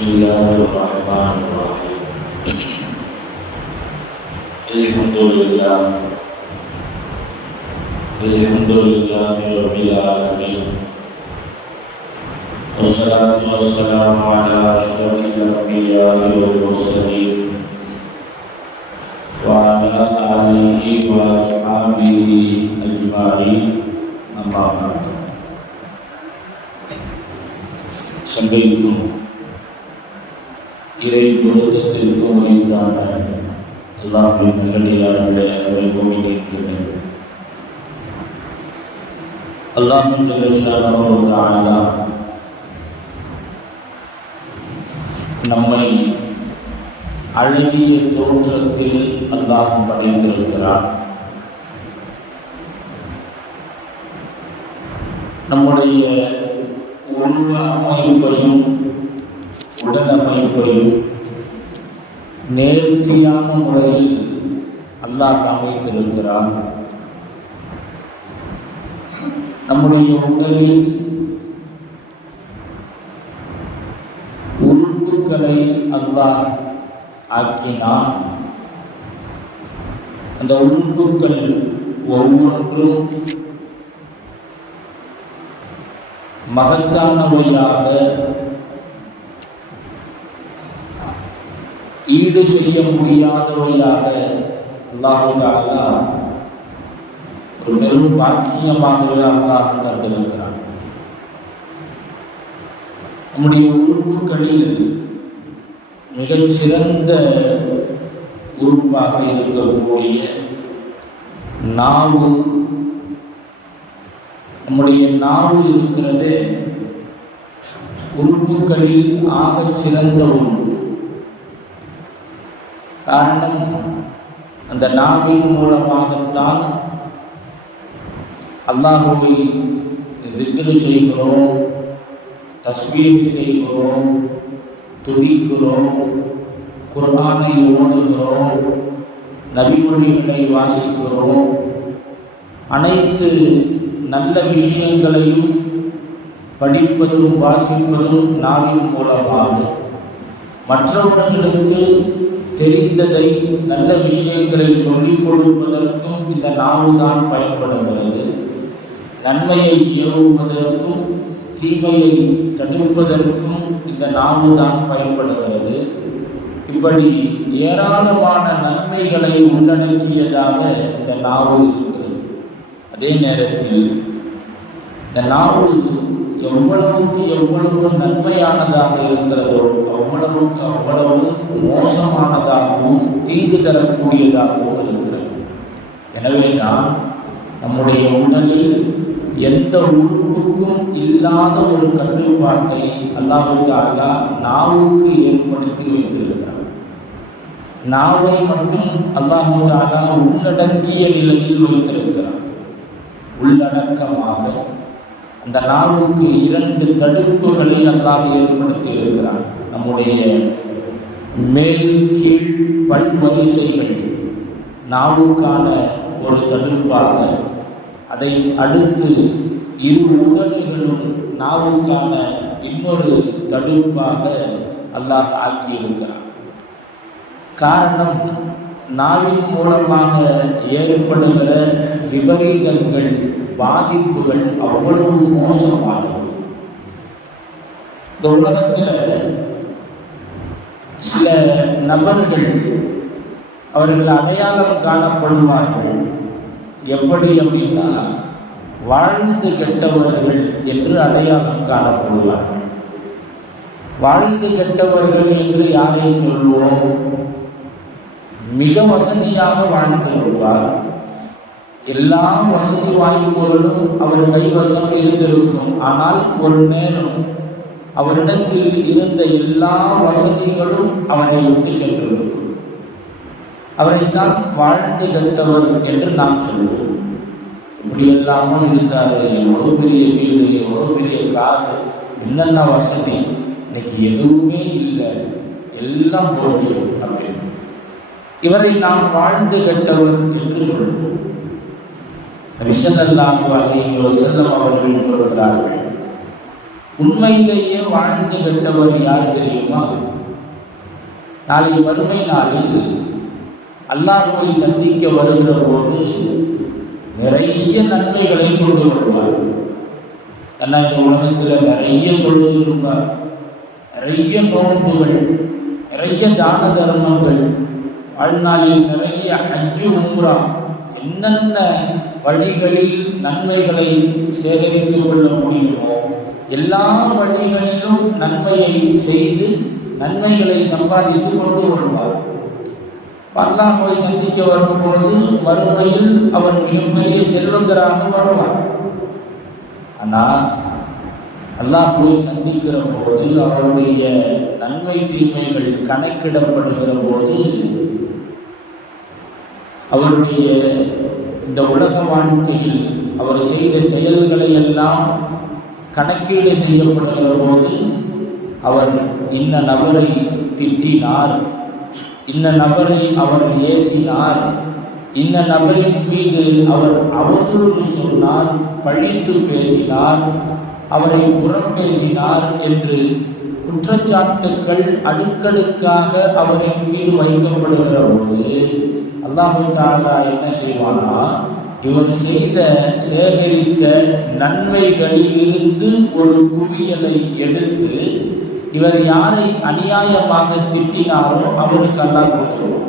بسم الله الرحمن الرحيم. الحمد لله. الحمد لله رب العالمين. والصلاة والسلام على أشرف الأنبياء والمرسلين. وعلى آله وأصحابه أجمعين. أما بعد. سمعتم இறை பொருத்தத்திற்கும் உரித்தான அல்லாஹின் நல்லடியாருடைய அவை கோவிலிருக்கிறேன் அல்லாஹின் ஜல்லஷானா நம்மை அழகிய தோற்றத்தில் அல்லாஹ் படைத்திருக்கிறார். நம்முடைய உருவ அமைப்பையும் உடல் அமைப்பையும் நேர்த்தியான முறையில் அல்லாஹ் அமைத்திருக்கிறார் நம்முடைய உடலில் உறுப்புகளை அல்லாஹ் ஆக்கினான். அந்த உறுப்புகள் ஒவ்வொன்றும் மகத்தானவையாக ஈடு செய்ய முடியாதவையாக அல்லாஹு ஒரு பெரும் பாக்கியமாகவே அல்லாஹ் நம்முடைய உறுப்புகளில் மிகச் சிறந்த உறுப்பாக இருக்கக்கூடிய நாவு நம்முடைய நாவு இருக்கிறது உறுப்புகளில் ஆகச் சிறந்த ஒன்று. காரணம் அந்த நாவின் மூலமாகத்தான் அல்லாஹுவை விக்கிரு செய்கிறோம் தஸ்மீர் செய்கிறோம் துதிக்கிறோம் குரானை ஓடுகிறோம் நபிமொழிகளை வாசிக்கிறோம். அனைத்து நல்ல விஷயங்களையும் படிப்பதும் வாசிப்பதும் நாவின் மூலமாக. மற்றவர்களுக்கு தெரிந்ததை நல்ல விஷயங்களை சொல்லிக் கொடுப்பதற்கும் இந்த நாவு தான் பயன்படுகிறது. நன்மையை ஏவுவதற்கும் தீமையை தடுப்பதற்கும் இந்த நாவு தான் பயன்படுகிறது. இப்படி ஏராளமான நன்மைகளை உள்ளடக்கியதாக இந்த நாவு இருக்கிறது. அதே நேரத்தில் இந்த நாவு எவ்வளவுக்கு எவ்வளவு நன்மையானதாக இருக்கிறதோ அவ்வளவுக்கு அவ்வளவு மோசமானதாகவும் தீங்கு தரக்கூடியதாகவும் இருக்கிறது. எனவே தான் நம்முடைய உடலில் எந்த உறுப்புக்கும் இல்லாத ஒரு கட்டுப்பாட்டை அல்லாஹு நாவுக்கு ஏற்படுத்தி வைத்திருக்கிறார் நாவை மட்டும் அல்லாஹு தாலா உள்ளடங்கிய நிலையில் வைத்திருக்கிறார் உள்ளடக்கமாக அந்த நாவுக்கு இரண்டு தடுப்புகளை அல்லாஹ் ஏற்படுத்தி இருக்கிறார் நம்முடைய மேல் கீழ் பல்வரிசைகள் நாவுக்கான ஒரு தடுப்பாக அதை அடுத்து இரு உதடுகளும் நாவுக்கான இன்னொரு தடுப்பாக அல்லாஹ் ஆக்கியிருக்கிறான். காரணம் நாவின் மூலமாக ஏற்படுகிற விபரீதங்கள் பாதிப்புகள் அவ்வளவு மோசமாகும். இந்த உலகத்தில் சில நபர்கள் அவர்கள் அடையாளம் காணப்படுவார்கள். எப்படி அப்படின்னா வாழ்ந்து கெட்டவர்கள் என்று அடையாளம் காணப்படுவார்கள். வாழ்ந்து கெட்டவர்கள் என்று யாரை சொல்வோம்? மிக வசதியாக வாழ்ந்து வருவார் எல்லா வசதி வாய்ப்புகளும் அவர் கைவசம் இருந்திருக்கும். ஆனால் ஒரு நேரம் அவரிடத்தில் இருந்த எல்லா வசதிகளும் அவரை விட்டு சென்றிருக்கும். அவரைத்தான் வாழ்ந்து கெட்டவர் என்று நாம் சொல்லுவோம். இப்படி எல்லாமும் இருந்தார் எவ்வளோ பெரிய வீடு எவ்வளோ பெரிய கார் என்னென்ன வசதி இன்னைக்கு எதுவுமே இல்லை. எல்லாம் போச்சு அப்படின்னு. இவரை நாம் வாழ்ந்து கெட்டவர் என்று சொல்லுவோம். ரிஷதல்லாஹு அலைஹி வஸல்லம் அவர்கள் சொல்கிறார்கள் உண்மையிலேயே வாழ்ந்து கெட்டவர் யார் தெரியுமா? நாளை வறுமை நாளில் அல்லாஹுவை சந்திக்க வருகிற போது நிறைய நன்மைகளை கொண்டு வருவார். ஏன்னா இந்த உலகத்தில் நிறைய தொழில் இருப்பார் நிறைய நோன்புகள் நிறைய தான தர்மங்கள் வாழ்நாளில் நிறைய ஹஜ்ஜு உம்ரா. என்னென்ன வழிகளில் நன்மைகளை சேகரித்து கொள்ள முடியுமோ எல்லா வழிகளிலும் நன்மையை செய்து நன்மைகளை சம்பாதித்து கொண்டு வருவார். அல்லாஹுவை சந்திக்க வரும்போது வறுமையில் அவர் மிகப்பெரிய செல்வந்தராக வருவார் ஆனால் அல்லாஹுவை சந்திக்கிற போது அவருடைய நன்மை தீமைகள் கணக்கிடப்படுகிற போது அவருடைய இந்த உலக வாழ்க்கையில் அவர் செய்த செயல்களை எல்லாம் கணக்கீடு செய்யப்படுகிற போது அவர் இன்ன நபரை திட்டினார். இன்ன நபரை அவர் ஏசினார். இந்த நபரின் மீது அவர் அவதூறு சொன்னார் பழித்து பேசினார். அவரை புறம் பேசினார் என்று குற்றச்சாட்டுக்கள் அடுக்கடுக்காக அவரின் மீது வைக்கப்படுகிற போது அல்லாஹு தாலா என்ன செய்வானா இவர் செய்த சேகரித்த நன்மைகளிலிருந்து ஒரு குவியலை எடுத்து இவர் யாரை அநியாயமாக திட்டினாரோ அவருக்கு அல்லா கொடுத்துருவோம்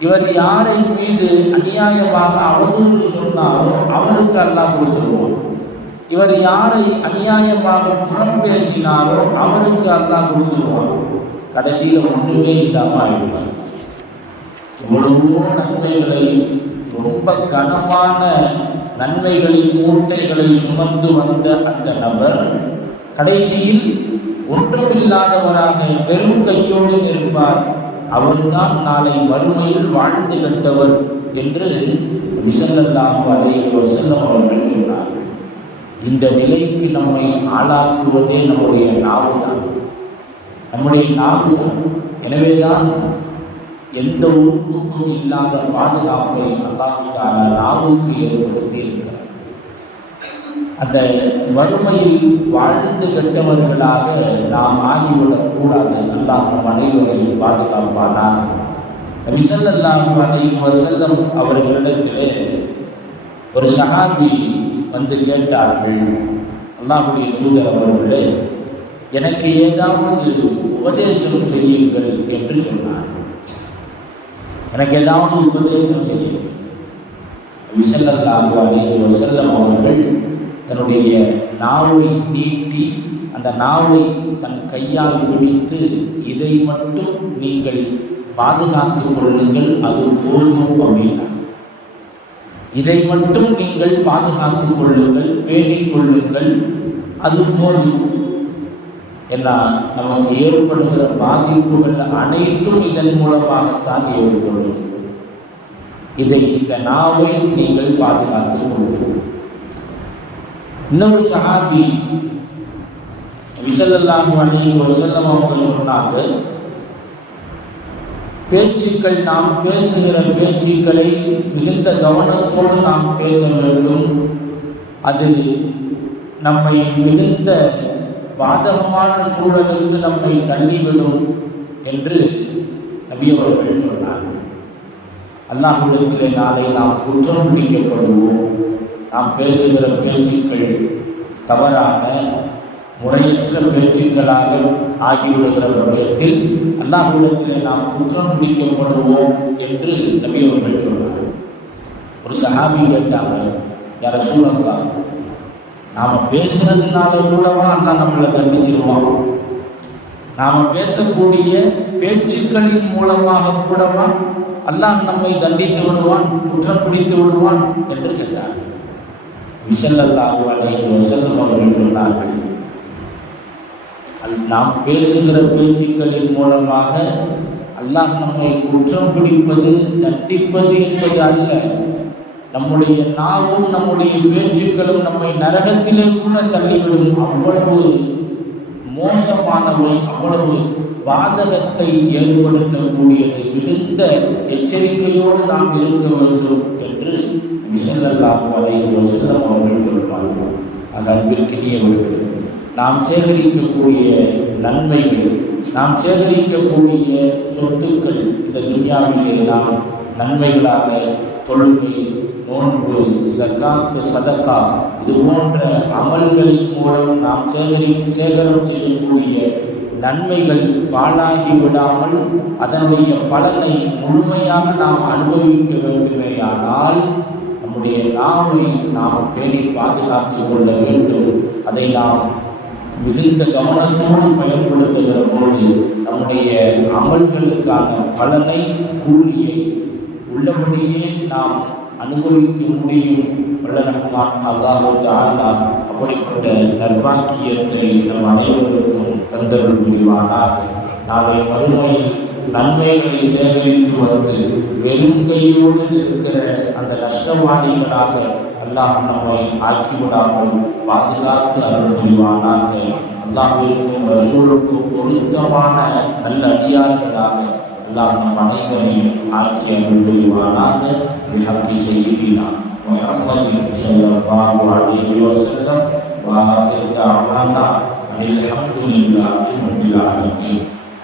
இவர் யாரை மீது அநியாயமாக அவதூறு சொன்னாரோ அவருக்கு அல்லா கொடுத்துருவோம் இவர் யாரை அநியாயமாக புறம் பேசினாரோ அவருக்கு அல்லாஹ் கொடுத்துருவான். கடைசியில் ஒன்றுமே இல்லாமல் ஆயிடுவார். எவ்வளவோ நன்மைகளை ரொம்ப கனமான நன்மைகளின் மூட்டைகளை சுமந்து வந்த அந்த நபர் கடைசியில் ஒன்றுமில்லாதவராக வெறும் கையோடு நிற்பார். அவர்தான் நாளை வறுமையில் வாழ்ந்து கட்டவர் என்று விசல்லல்லாஹு அலைஹி வஸல்லம் அவர்கள் சொன்னார் இந்த நிலைக்கு நம்மை ஆளாக்குவதே நம்முடைய நாவு தான் நம்முடைய நாவு தான் எனவேதான் எந்த உறுப்புக்கும் இல்லாத பாதுகாப்பை அல்லாஹால நாவுக்கு ஏற்படுத்தி இருக்கிறார் அந்த வறுமையில் வாழ்ந்து கெட்டவர்களாக நாம் ஆகிவிடக்கூடாது அல்லாஹ் நம் அனைவரையும் பாதுகாப்பானாக. ரிசல்லாஹு வசந்தம் வஸல்லம் அவர்களிடத்திலே ஒரு சகாதி வந்து கேட்டார்கள். அல்லாஹுடைய தூதர் அவர்களே எனக்கு ஏதாவது உபதேசம் செய்யுங்கள் என்று சொன்னார். எனக்கு ஏதாவது உபதேசம் செய்யுங்கள். விசல்லாஹு அலைஹி வஸல்லம் அவர்கள் தன்னுடைய நாவை நீட்டி அந்த நாவை தன் கையால் பிடித்து இதை மட்டும் நீங்கள் பாதுகாத்துக் கொள்ளுங்கள் அது போதும் அப்படின்னார் இதை மட்டும் நீங்கள் பாதுகாத்துக் கொள்ளுங்கள் பேணிக் கொள்ளுங்கள். அது போதும் ஏன்னா நமக்கு ஏற்படுகிற பாதிப்புகள் அனைத்தும் இதன் மூலமாகத்தான் ஏற்படும். இதை இந்த நாவை நீங்கள் பாதுகாத்துக் கொள்ளுங்கள். இன்னொரு சஹாபி விசல்லாஹு அலைஹி வஸல்லம் அவங்க சொன்னாங்க பேச்சுக்கள் நாம் பேசுகிற பேச்சுக்களை மிகுந்த கவனத்தோடு நாம் பேச வேண்டும். அது நம்மை மிகுந்த பாதகமான சூழலுக்கு நம்மை தள்ளிவிடும் என்று நபியவர்கள் சொன்னார்கள். அல்லாஹ்விடத்திலே நாளை நாம் குற்றம் பிடிக்கப்படுவோம். நாம் பேசுகிற பேச்சுக்கள் தவறான முறையற்ற பேச்சுக்களாக ஆகிவிடுகிற பட்சத்தில் அல்லாஹ்விடத்திலே நாம் குற்றம் பிடிக்கப்படுவோம் என்று நபி அவர்கள் சொன்னார் ஒரு சஹாபி கேட்டாங்க யார சூழல்லா நாம் பேசுறதுனால கூடவா அண்ணா நம்மளை தண்டிச்சிருவான் நாம் பேசக்கூடிய பேச்சுக்களின் மூலமாக கூடவா அல்லாஹ் நம்மை தண்டித்து விடுவான் குற்றம் பிடித்து விடுவான்? என்று கேட்டார் விசல்லல்லாஹு அலைஹி வஸல்லம் அவர்கள் சொன்னார்கள் நாம் பேசுகிற பேச்சுக்களின் மூலமாக அல்லாஹ் நம்மை குற்றம் பிடிப்பது தண்டிப்பது என்பது அல்ல. நம்முடைய நாவும் நம்முடைய பேச்சுக்களும் நம்மை நரகத்திலே கூட தள்ளிவிடும். அவ்வளவு மோசமானவை அவ்வளவு பாதகத்தை ஏற்படுத்தக்கூடியது. மிகுந்த எச்சரிக்கையோடு நாம் இருக்க வேண்டும் என்று விசல்லாம் அலைஹி வஸல்லம் அவர்கள் சொல்வார்கள். அது அன்பிற்கினியவர்கள் நாம் சேகரிக்கக்கூடிய நன்மைகள் நாம் சேகரிக்கக்கூடிய சொத்துக்கள் இந்த துன்யாவிலே நாம் நன்மைகளாக தொழுகை நோன்பு சக்காத்து சதக்கா இது போன்ற அமல்களின் மூலம் நாம் சேகரி சேகரம் செய்யக்கூடிய நன்மைகள் பாழாகி விடாமல் அதனுடைய பலனை முழுமையாக நாம் அனுபவிக்க வேண்டுமேயானால் நம்முடைய நாவை நாம் பேணி பாதுகாத்து கொள்ள வேண்டும். அதை நாம் மிகுந்த கவனத்தோடு பயன்படுத்துகிற பொழுது நம்முடைய அமல்களுக்கான பலனை கூலியை உள்ளபடியே நாம் அனுபவிக்க முடியும். வல்லரஹ்மான் அல்லாஹு தாலா அப்படிப்பட்ட நர்பாக்கியத்தை நம் அனைவருக்கும் தந்தருள் புரிவானாக நாளை மறுமையில் நன்மைகளை சேகரித்து வந்து வெறும் கையோடு இருக்கிற அந்த நஷ்டவாதிகளாக அல்லாஹ் ஆக்கிவிடாமல் பாதுகாத்து அருள் புரிவானாக அல்லாஹிற்கும் ரசூலுக்கும் பொருத்தமான நல்ல அதிகாரிகளாக அல்லாஹ் நம் அனைவரையும் ஆட்சி அருள் புரிவானாக மிகப்பி செய்கிறான் محمد صلى الله عليه وسلم وآخر دعوانا الحمد لله رب العالمين